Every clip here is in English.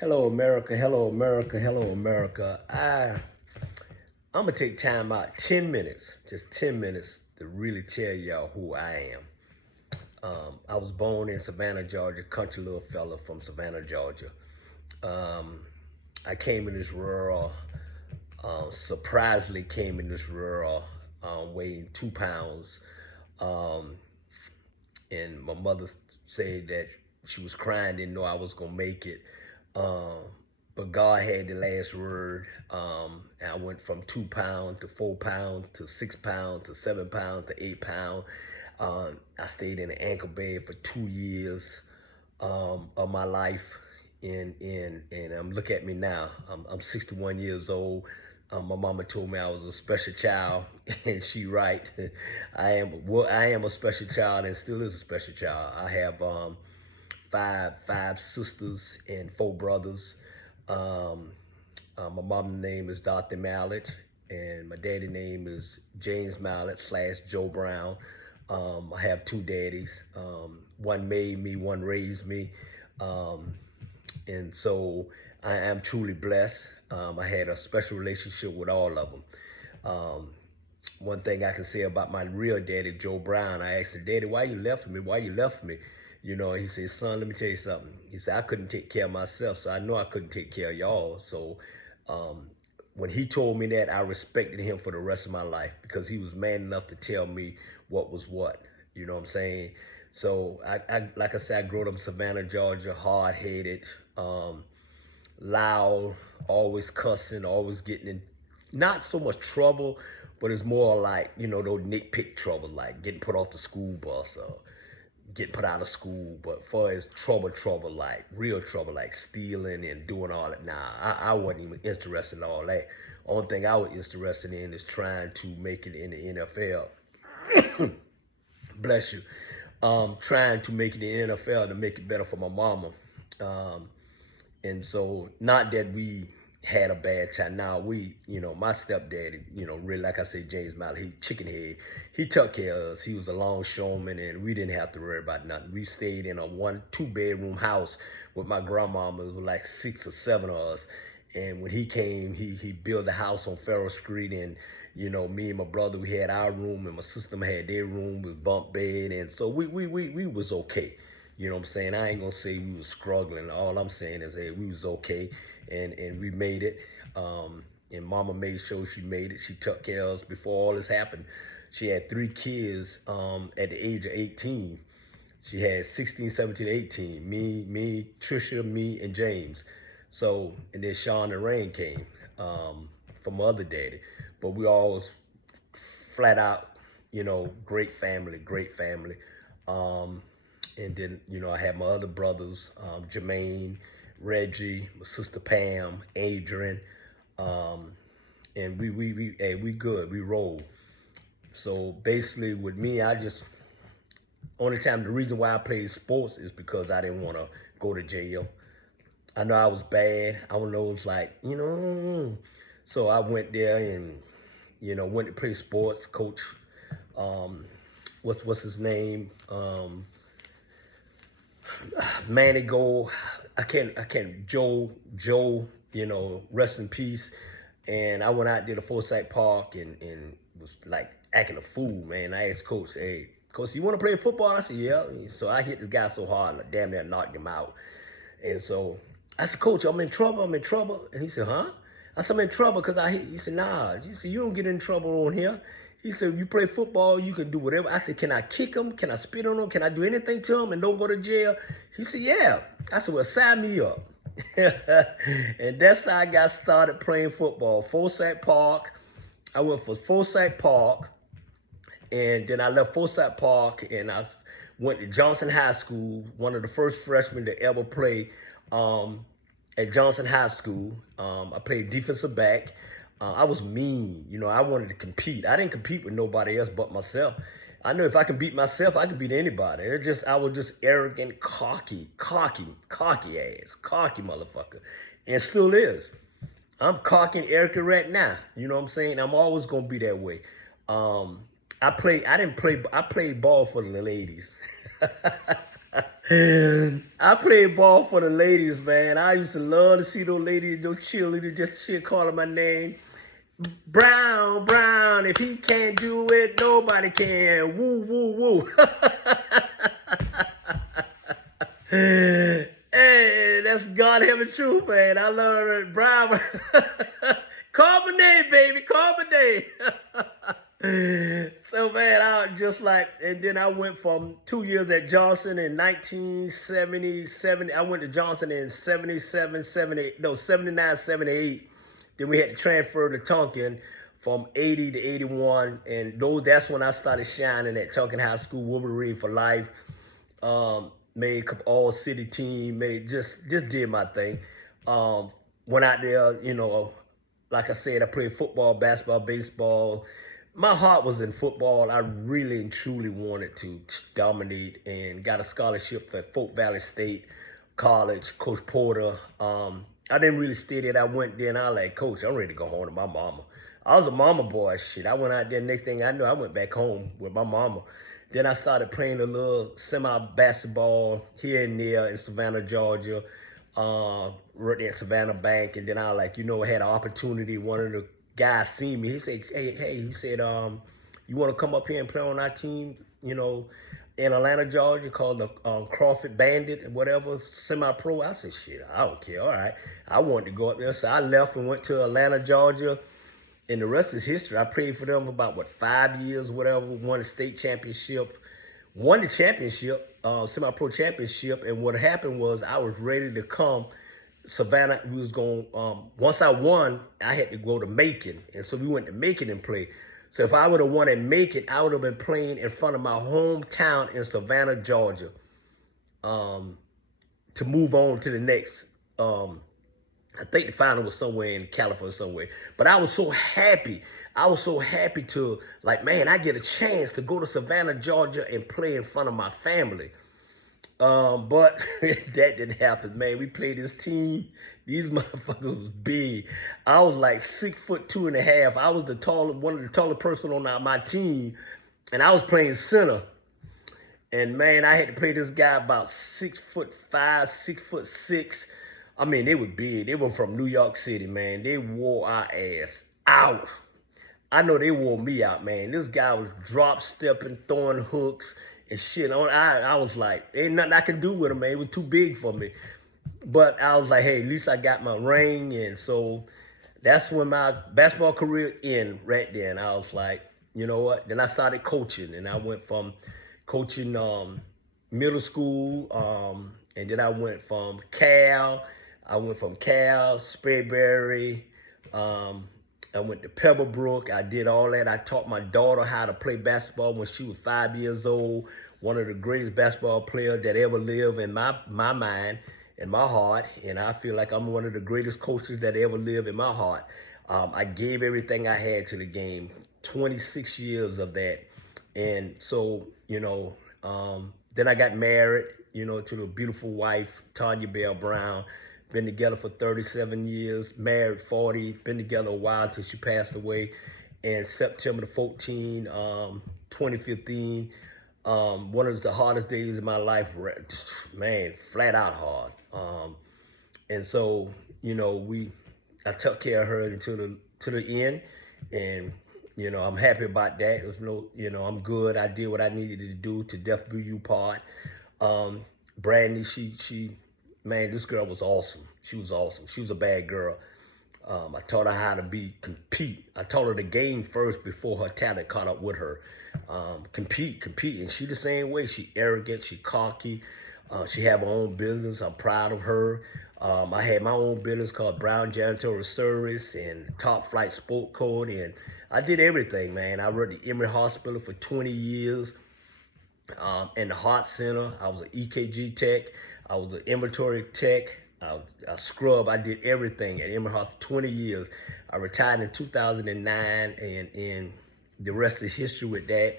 Hello, America. Hello, America. Hello, America. I'm gonna take time out 10 minutes, just 10 minutes, to really tell y'all who I am. I was born in Savannah, Georgia, country little fella from Savannah, Georgia. Um, I came in this rural, surprisingly came in this rural, weighing 2 pounds. Um, and my mother said that she was crying, didn't know I was gonna make it. Um, but God had the last word. And I went from 2 pounds to 4 pounds to 6 pounds to 7 pounds to 8 pounds. I stayed in an ankle bed for 2 years of my life. And look at me now. I'm 61 years old. My mama told me I was a special child, and she right. I am a special child, and still is a special child. I have five sisters and 4 brothers. My mom's name is Dr. Mallet, and my daddy's name is James Mallet / Joe Brown. I have 2 daddies. One made me, one raised me. And so I am truly blessed. I had a special relationship with all of them. One thing I can say about my real daddy, Joe Brown, I asked him, Daddy, why you left me? Why you left me? He said, son, let me tell you something. He said, I couldn't take care of myself, so I know I couldn't take care of y'all. So when he told me that, I respected him for the rest of my life, because he was man enough to tell me what was what. You know what I'm saying? So like I said, I grew up in Savannah, Georgia, hard-headed, loud, always cussing, always getting in not so much trouble, but it's more like, those nitpick trouble, like getting put off the school bus or getting put out of school. But far as trouble, like real trouble, like stealing and doing all that, nah, I wasn't even interested in all that. Only thing I was interested in is trying to make it in the NFL. Bless you. Trying to make it in the NFL to make it better for my mama. And so, not that we had a bad time. Now my stepdaddy, really, like I say, James Malley, he chicken head. He took care of us. He was a longshoreman, and we didn't have to worry about nothing. We stayed in a 2-bedroom house with my grandmama. It was like 6 or 7 of us. And when he came, he built a house on Farrell Street, and me and my brother, we had our room, and my sister had their room with bunk bed, and so we was okay. You know what I'm saying? I ain't gonna say we was struggling. All I'm saying is, hey, we was okay, and we made it. And mama made sure she made it. She took care of us before all this happened. She had 3 kids at the age of 18. She had 16, 17, 18. Me, Trisha, me, and James. So, and then Sean and Rain came from my other daddy. But we always flat out, great family, great family. And then, I had my other brothers, Jermaine, Reggie, my sister Pam, Adrian. And we good, we roll. So basically with me, the reason why I played sports is because I didn't want to go to jail. I know I was bad. I don't know, it was like, so I went there and, went to play sports. Coach, what's his name? Manny Gold, I can't, Joe, rest in peace. And I went out there to Forsyth Park and was like acting a fool, man. I asked Coach, hey, Coach, you want to play football? I said, yeah. So I hit this guy so hard, like damn near knocked him out. And so I said, Coach, I'm in trouble. And he said, huh? I said, I'm in trouble because he said, nah. He said, you don't get in trouble on here. He said, you play football, you can do whatever. I said, can I kick him? Can I spit on him? Can I do anything to him and don't go to jail? He said, yeah. I said, well, sign me up. And that's how I got started playing football. Forsyth Park. I went for Forsyth Park. And then I left Forsyth Park and I went to Johnson High School, one of the first freshmen to ever play at Johnson High School. I played defensive back. I was mean, I wanted to compete. I didn't compete with nobody else but myself. I knew if I can beat myself, I can beat anybody. I was just arrogant, cocky ass, cocky motherfucker. And still is. I'm cocky and arrogant right now. You know what I'm saying? I'm always gonna be that way. I played ball for the ladies. I played ball for the ladies, man. I used to love to see those ladies, those cheerleaders, just cheer calling my name. Brown, Brown, if he can't do it, nobody can. Woo, woo, woo. Hey, that's God heaven truth, man. I love it. Brown. Call my name, baby. Call my name. So, man, I was just like, and then I went from 2 years at Johnson in 1977. I went to Johnson in 77, 78, no, 79, 78. Then we had to transfer to Tonkin from 80 to 81. And that's when I started shining at Tonkin High School, Wolverine for life. Made a all-city team, just did my thing. Went out there, like I said, I played football, basketball, baseball. My heart was in football. I really and truly wanted to dominate and got a scholarship for Folk Valley State College, Coach Porter. I didn't really stay there. I went there and I was like, Coach, I'm ready to go home to my mama. I was a mama boy, shit. I went out there, next thing I knew, I went back home with my mama. Then I started playing a little semi-basketball here and there in Savannah, Georgia, right there at Savannah Bank. And then I had an opportunity. One of the guys seen me. He said, hey, he said, you want to come up here and play on our team, in Atlanta, Georgia, called the Crawford Bandit, whatever, semi-pro. I said, shit, I don't care. All right. I wanted to go up there. So I left and went to Atlanta, Georgia. And the rest is history. I played for them about, 5 years, whatever, won the state championship, won the championship, semi-pro championship. And what happened was I was ready to come. Savannah, we was going, once I won, I had to go to Macon. And so we went to Macon and play. So if I would have won at Macon, I would have been playing in front of my hometown in Savannah, Georgia, to move on to the next, I think the final was somewhere in California somewhere. But I was so happy. I was so happy to, man, I get a chance to go to Savannah, Georgia and play in front of my family. But that didn't happen, man. We played this team. These motherfuckers was big. I was like 6'2.5". I was one of the taller person on my team. And I was playing center. And man, I had to play this guy about 6'5", 6'6". I mean, they were big. They were from New York City, man. They wore our ass out. I know they wore me out, man. This guy was drop stepping, throwing hooks and shit. I was like, ain't nothing I can do with him, man. It was too big for me. But I was like, hey, at least I got my ring. And so that's when my basketball career ended right there. And I was like, you know what? Then I started coaching. And I went from coaching middle school. And then I went from Cal. I went from Cal, Spreadbury. I went to Pebblebrook. I did all that. I taught my daughter how to play basketball when she was 5 years old. One of the greatest basketball players that ever lived in my mind, in my heart. And I feel like I'm one of the greatest coaches that ever lived in my heart. I gave everything I had to the game, 26 years of that. And so, then I got married, to the beautiful wife, Tanya Bell Brown. Been together for 37 years, married 40, been together a while until she passed away. And September the 14th, 2015, one of the hardest days of my life, man, flat out hard. And so, I took care of her until the end. And, I'm happy about that. There's I'm good. I did what I needed to do to death do you part. Brandy, man, this girl was awesome. She was awesome. She was a bad girl. I taught her how to compete. I taught her the game first before her talent caught up with her. Compete. And she the same way. She arrogant, she cocky. She have her own business. I'm proud of her. I had my own business called Brown Janitorial Service and Top Flight Sport Code. And I did everything, man. I worked at Emory Hospital for 20 years. In the Heart Center, I was an EKG tech. I was an inventory tech, a scrub. I did everything at Emory Hospital for 20 years. I retired in 2009, and the rest is history with that.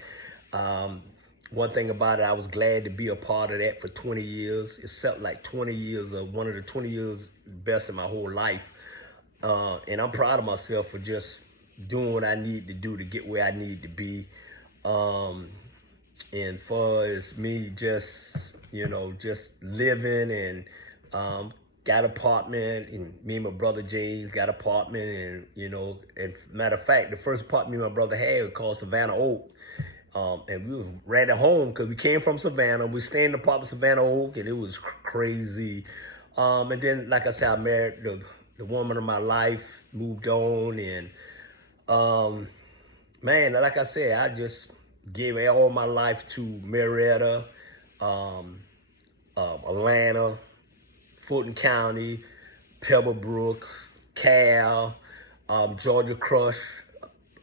One thing about it, I was glad to be a part of that for 20 years. It felt like 20 years of one of the 20 years best in my whole life. And I'm proud of myself for just doing what I need to do to get where I need to be. And far as me just just living and got apartment, and me and my brother James got apartment, and matter of fact, the first apartment my brother had was called Savannah Oak. And we was right at home because we came from Savannah. We stayed in the apartment Savannah Oak, and it was crazy. And then, like I said, I married the woman of my life, moved on, and um, man, like I said, I just gave all my life to Marietta, um, Atlanta, Fulton County, Pebblebrook, Cal, Georgia Crush,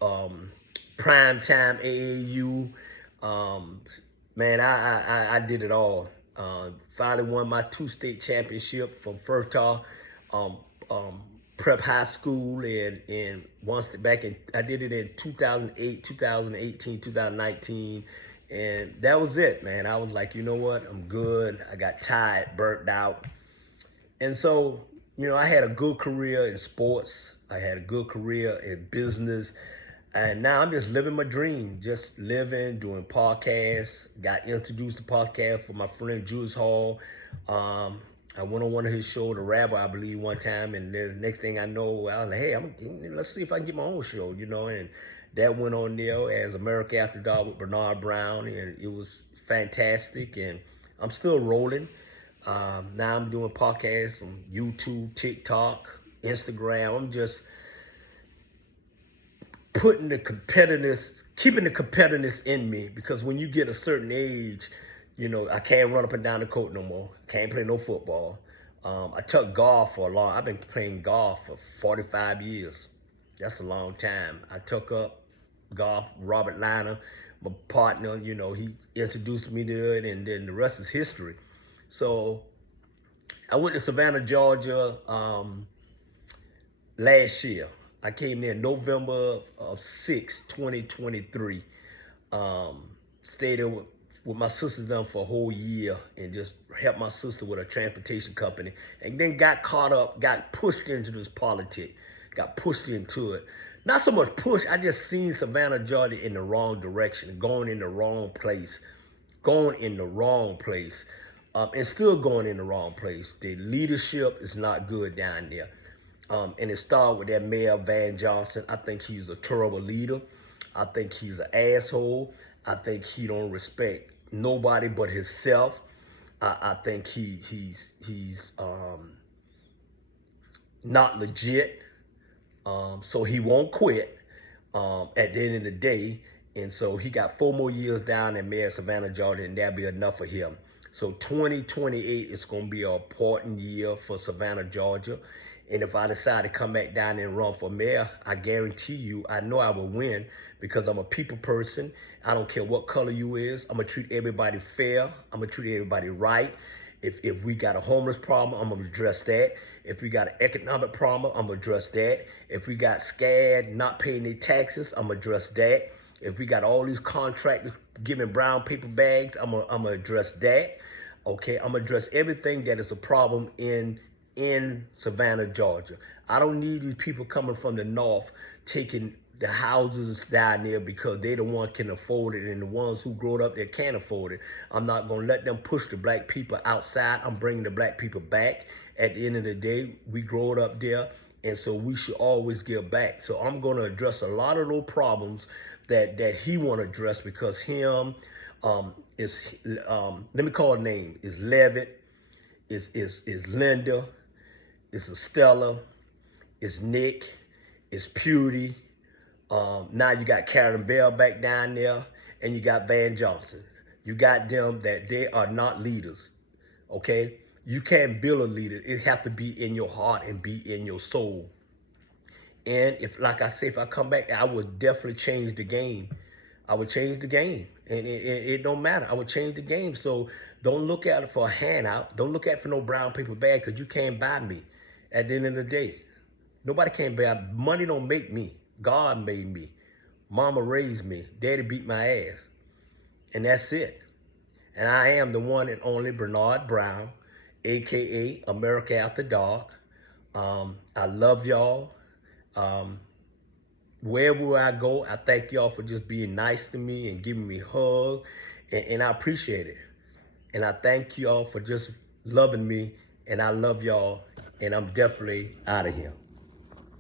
um, Primetime AAU. Um, man, I did it all. Finally won my 2 state championship from Fertile, um, um, prep high school, and once back in, I did it in 2008, 2018, 2019. And that was it, man. I was like, you know what? I'm good. I got tired, burnt out. And so, I had a good career in sports. I had a good career in business. And now I'm just living my dream, just living, doing podcasts. Got introduced to podcasts from my friend Jules Hall. I went on one of his shows, The Rabbi, I believe, one time. And the next thing I know, I was like, hey, let's see if I can get my own show, And that went on there as America After Dark with Bernard Brown. And it was fantastic. And I'm still rolling. Now I'm doing podcasts on YouTube, TikTok, Instagram. I'm just putting the competitiveness, keeping the competitiveness in me, because when you get a certain age, I can't run up and down the court no more. Can't play no football. I took golf for I've been playing golf for 45 years. That's a long time. I took up golf, Robert Liner, my partner, he introduced me to it, and then the rest is history. So I went to Savannah, Georgia last year. I came there November 6, 2023. Stayed there with my sister done for a whole year and just helped my sister with a transportation company. And then got caught up, got pushed into this politics, got pushed into it. Not so much push, I just seen Savannah, Georgia in the wrong direction, going in the wrong place, and still going in the wrong place. The leadership is not good down there. And it started with that Mayor Van Johnson. I think he's a terrible leader. I think he's an asshole. I think he don't respect nobody but himself. I think he's not legit. So he won't quit at the end of the day. And so he got 4 more years down in Mayor Savannah, Georgia, and that'll be enough for him. So 2028 is going to be an important year for Savannah, Georgia. And if I decide to come back down and run for mayor, I guarantee you, I know I will win, because I'm a people person. I don't care what color you is. I'm going to treat everybody fair. I'm going to treat everybody right. If we got a homeless problem, I'm going to address that. If we got an economic problem, I'm going to address that. If we got scared not paying their taxes, I'm going to address that. If we got all these contractors giving brown paper bags, I'm going to address that. Okay, I'm going to address everything that is a problem in Savannah, Georgia. I don't need these people coming from the north taking the houses down there because they the one can afford it, and the ones who grew up there can't afford it. I'm not going to let them push the black people outside. I'm bringing the black people back. At the end of the day, we grew up there, and so we should always give back. So I'm going to address a lot of those problems that he want to address, because him let me call a name, is Levitt, is Linda, it's Estella, it's Nick, it's Pewdy. Now you got Karen Bell back down there, and you got Van Johnson. You got them that they are not leaders, okay? You can't build a leader. It have to be in your heart and be in your soul. And if, like I say, if I come back, I would definitely change the game. I would change the game. And it don't matter. I would change the game. So don't look at it for a handout. Don't look at it for no brown paper bag, because you can't buy me at the end of the day. Nobody can buy. Money don't make me. God made me. Mama raised me. Daddy beat my ass. And that's it. And I am the one and only Bernard Brown, a.k.a. America After Dark. I love y'all. Wherever I go, I thank y'all for just being nice to me and giving me a hug. And I appreciate it. And I thank y'all for just loving me. And I love y'all. And I'm definitely out of here.